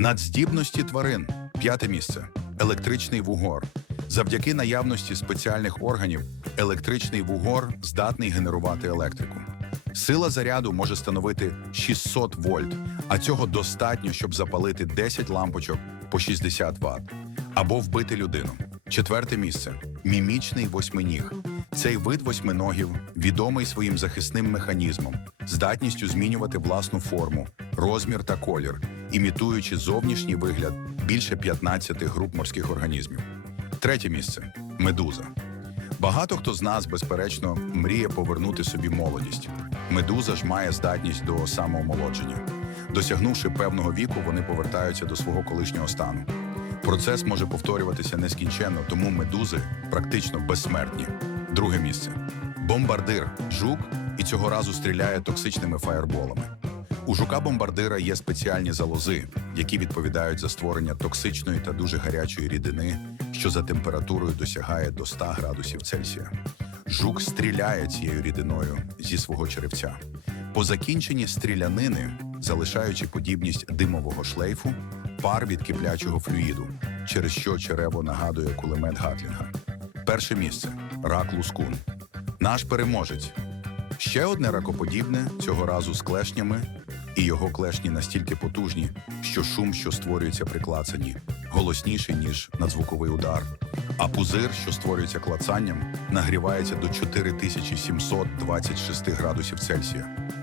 Надздібності тварин. П'яте місце. Електричний вугор. Завдяки наявності спеціальних органів, електричний вугор здатний генерувати електрику. Сила заряду може становити 600 вольт, а цього достатньо, щоб запалити 10 лампочок по 60 Вт або вбити людину. Четверте місце мімічний восьминіг. Цей вид восьминогів відомий своїм захисним механізмом, здатністю змінювати власну форму, розмір та колір, імітуючи зовнішній вигляд більше 15 груп морських організмів. Третє місце медуза. Багато хто з нас, безперечно, мріє повернути собі молодість. Медуза ж має здатність до самоомолодження. Досягнувши певного віку, вони повертаються до свого колишнього стану. Процес може повторюватися нескінченно, тому медузи практично безсмертні. Друге місце бомбардир жук і цього разу стріляє токсичними фаєрболами. У жука-бомбардира є спеціальні залози, які відповідають за створення токсичної та дуже гарячої рідини, що за температурою досягає до 100 градусів Цельсія. Жук стріляє цією рідиною зі свого черевця. По закінченні стрілянини, залишаючи подібність димового шлейфу, пар від киплячого флюїду, через що черево нагадує кулемет Гатлінга. Перше місце рак лускун. Наш переможець. Ще одне ракоподібне, цього разу з клешнями, і його клешні настільки потужні, що шум, що створюється при клацанні, голосніший, ніж надзвуковий удар. А пузир, що створюється клацанням, нагрівається до 4726 градусів Цельсія.